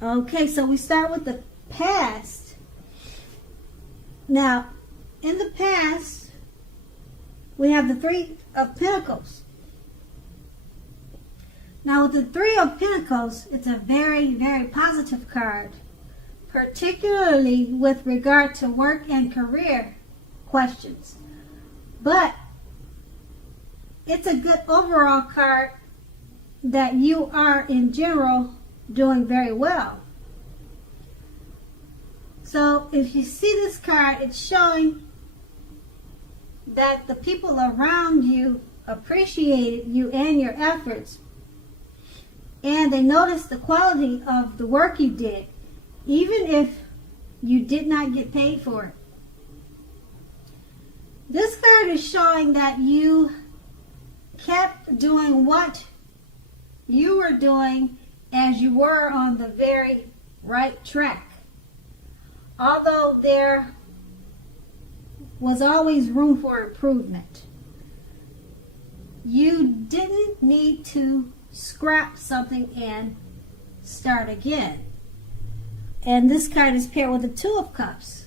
Okay, so we start with the past. Now, in the past, we have the Three of Pentacles. Now, with the Three of Pentacles, it's a very, very positive card, particularly with regard to work and career questions. But it's a good overall card that you are, in general, doing very well. So if you see this card, it's showing that the people around you appreciated you and your efforts, and they noticed the quality of the work you did, even if you did not get paid for it. This card is showing that you kept doing what you were doing as you were on the very right track. Although there was always room for improvement, you didn't need to scrap something and start again. And this card is paired with the Two of Cups.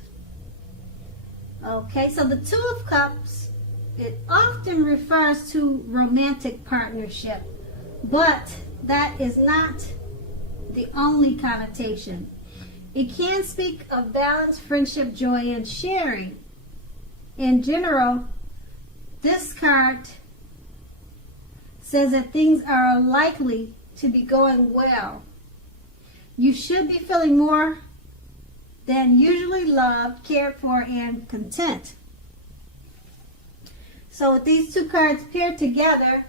Okay, so the Two of Cups, it often refers to romantic partnership, but that is not the only connotation. It can speak of balance, friendship, joy, and sharing. In general, this card says that things are likely to be going well. You should be feeling more than usually loved, cared for, and content. So with these two cards paired together,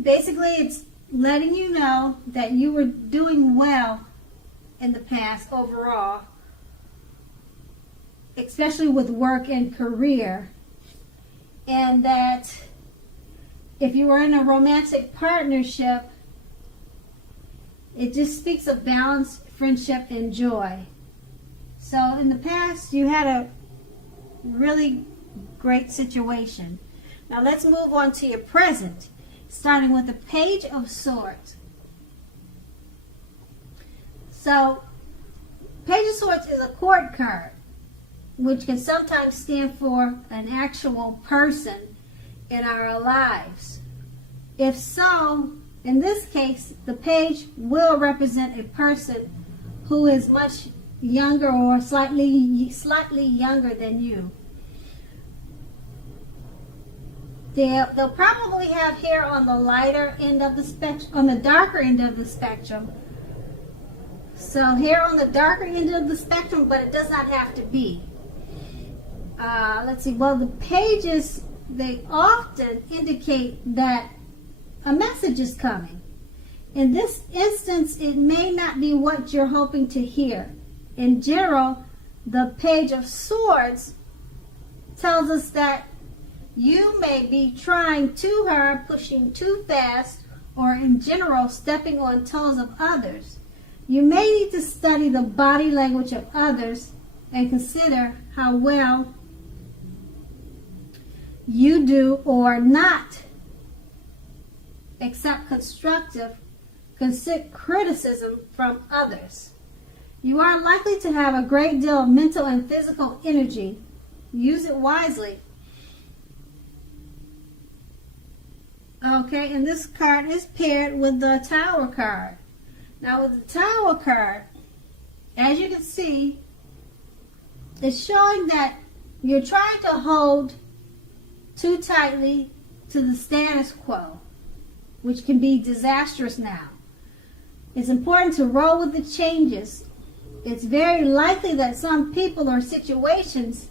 basically it's letting you know that you were doing well in the past overall, especially with work and career, and that if you were in a romantic partnership, it just speaks of balance, friendship, and joy. So in the past, you had a really great situation. Now let's move on to your present, starting with the Page of Swords. So, Page of Swords is a court card, which can sometimes stand for an actual person in our lives. If so, in this case, the page will represent a person who is much younger or slightly younger than you. They'll probably have hair on the lighter end of the spectrum, on the darker end of the spectrum. So hair on the darker end of the spectrum, but it does not have to be. Let's see. Well, the pages, they often indicate that a message is coming. In this instance, it may not be what you're hoping to hear. In general, the Page of Swords tells us that you may be trying too hard, pushing too fast, or in general, stepping on toes of others. You may need to study the body language of others and consider how well you do or not accept constructive criticism from others. You are likely to have a great deal of mental and physical energy. Use it wisely. Okay, and this card is paired with the Tower card. Now with the Tower card, as you can see, it's showing that you're trying to hold too tightly to the status quo, which can be disastrous now. It's important to roll with the changes. It's very likely that some people or situations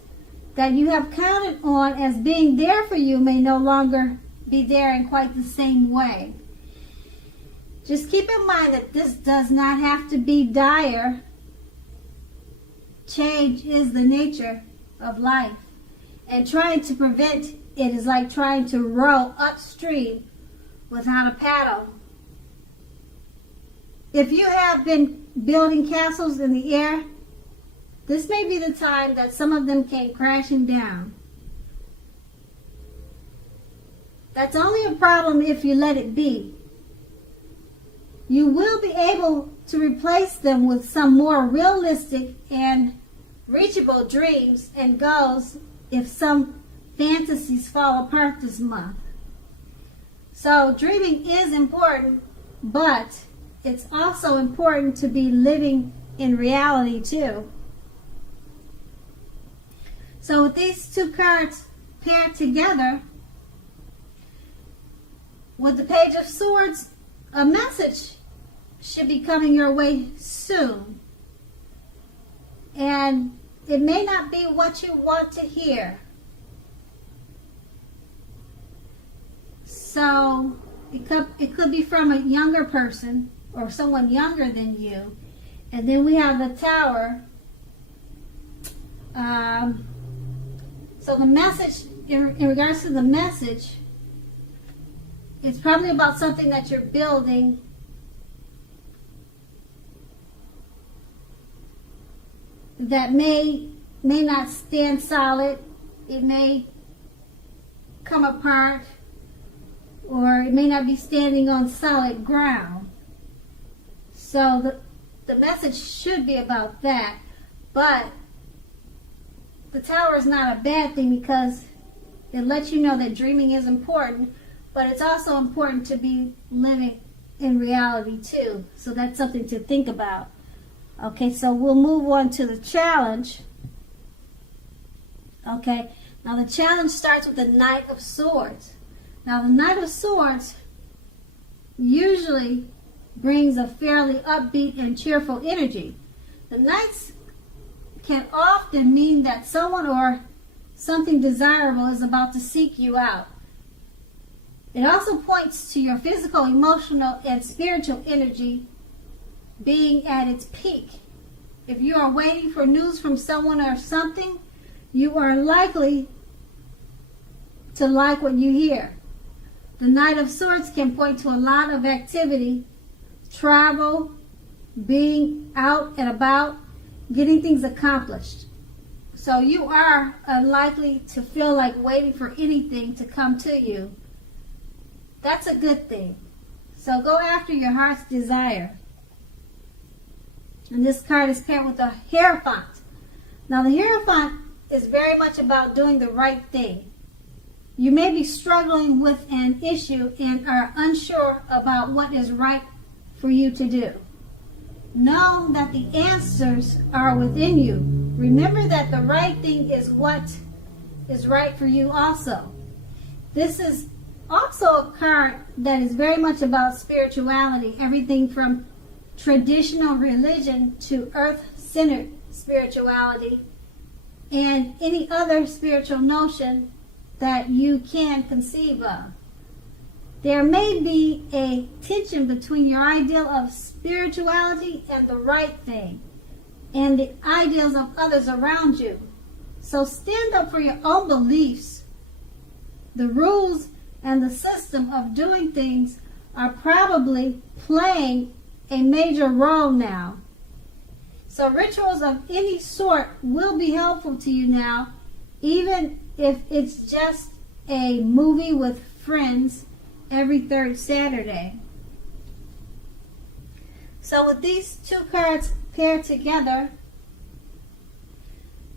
that you have counted on as being there for you may no longer be there in quite the same way. Just keep in mind that this does not have to be dire. Change is the nature of life, and trying to prevent it is like trying to row upstream without a paddle. If you have been building castles in the air, this may be the time that some of them came crashing down. That's only a problem if you let it be. you will be able to replace them with some more realistic and reachable dreams and goals if some fantasies fall apart this month. So dreaming is important, but it's also important to be living in reality too. So with these two cards paired together, with the Page of Swords, a message should be coming your way soon. And it may not be what you want to hear. So it could be from a younger person or someone younger than you. And then we have the Tower. So the message, in regards to the message, it's probably about something that you're building that may not stand solid. It may come apart, or it may not be standing on solid ground. So the message should be about that. But the Tower is not a bad thing because it lets you know that dreaming is important, but it's also important to be living in reality too. So that's something to think about. Okay, so we'll move on to the challenge. Okay, now the challenge starts with the Knight of Swords. Now the Knight of Swords usually brings a fairly upbeat and cheerful energy. The Knights can often mean that someone or something desirable is about to seek you out. It also points to your physical, emotional, and spiritual energy being at its peak. If you are waiting for news from someone or something, you are likely to like what you hear. The Knight of Swords can point to a lot of activity, travel, being out and about, getting things accomplished. So you are likely to feel like waiting for anything to come to you. That's a good thing. So go after your heart's desire. And this card is paired with the Hierophant. Now the Hierophant is very much about doing the right thing. You may be struggling with an issue and are unsure about what is right for you to do. Know that the answers are within you. Remember that the right thing is what is right for you also. This is also a card that is very much about spirituality, everything from traditional religion to earth-centered spirituality and any other spiritual notion that you can conceive of. There may be a tension between your ideal of spirituality and the right thing and the ideals of others around you. So stand up for your own beliefs. The rules and the system of doing things are probably playing a major role now. So rituals of any sort will be helpful to you now, even if it's just a movie with friends every third Saturday. So with these two cards paired together,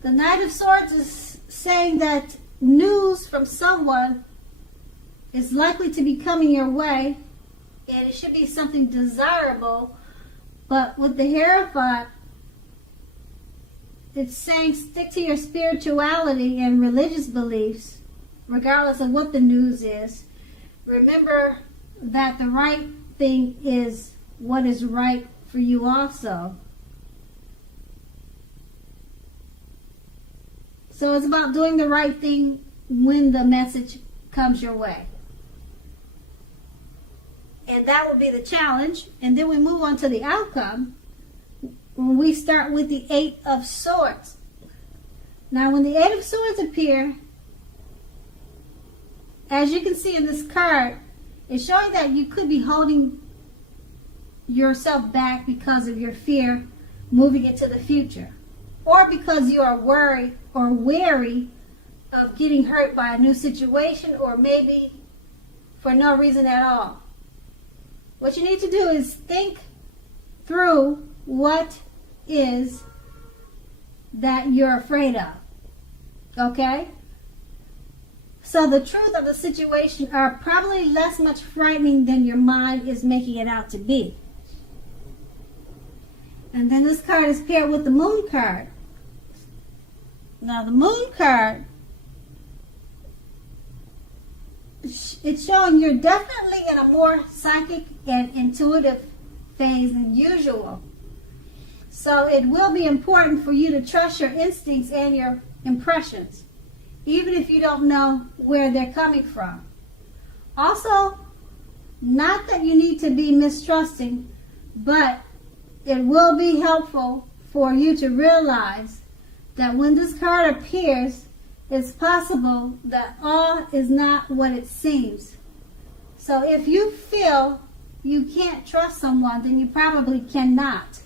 the Knight of Swords is saying that news from someone is likely to be coming your way, and it should be something desirable. But with the Hierophant, it's saying stick to your spirituality and religious beliefs, regardless of what the news is. Remember that the right thing is what is right for you also. So it's about doing the right thing when the message comes your way. And that will be the challenge. And then we move on to the outcome. We start with the Eight of Swords. Now when the Eight of Swords appear, as you can see in this card, it's showing that you could be holding yourself back because of your fear moving into the future, or because you are worried or wary of getting hurt by a new situation, or maybe for no reason at all. What you need to do is think through what is that you're afraid of. Okay? So the truth of the situation are probably less much frightening than your mind is making it out to be. And then this card is paired with the moon card. Now the moon card, it's showing you're definitely in a more psychic and intuitive phase than usual. So it will be important for you to trust your instincts and your impressions, even if you don't know where they're coming from. Also, not that you need to be mistrusting, but it will be helpful for you to realize that when this card appears, it's possible that all is not what it seems. So if you feel you can't trust someone, then you probably cannot.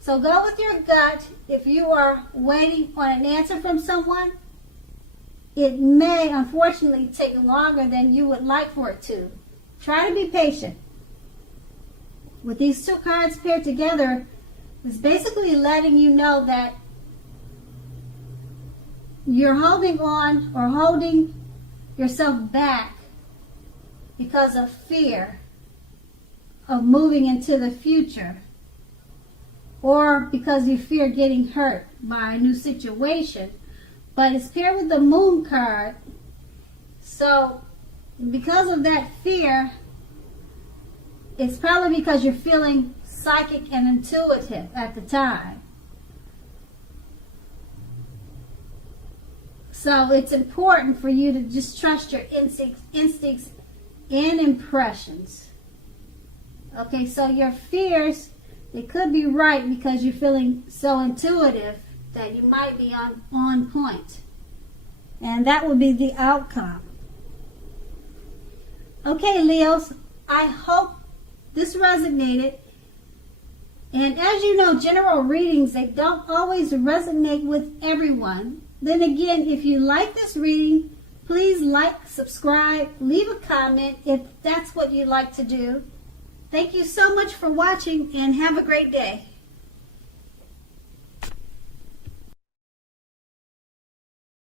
So go with your gut. If you are waiting on an answer from someone, it may unfortunately take longer than you would like for it to. Try to be patient. With these two cards paired together, it's basically letting you know that you're holding on or holding yourself back because of fear of moving into the future, or because you fear getting hurt by a new situation. But it's paired with the moon card, so because of that fear, it's probably because you're feeling psychic and intuitive at the time. So it's important for you to just trust your instincts and impressions. Okay, so your fears, they could be right because you're feeling so intuitive that you might be on point. And that would be the outcome. Okay, Leos, I hope this resonated. And as you know, general readings, they don't always resonate with everyone. Then again, if you like this reading, please like, subscribe, leave a comment if that's what you'd like to do. Thank you so much for watching, and have a great day.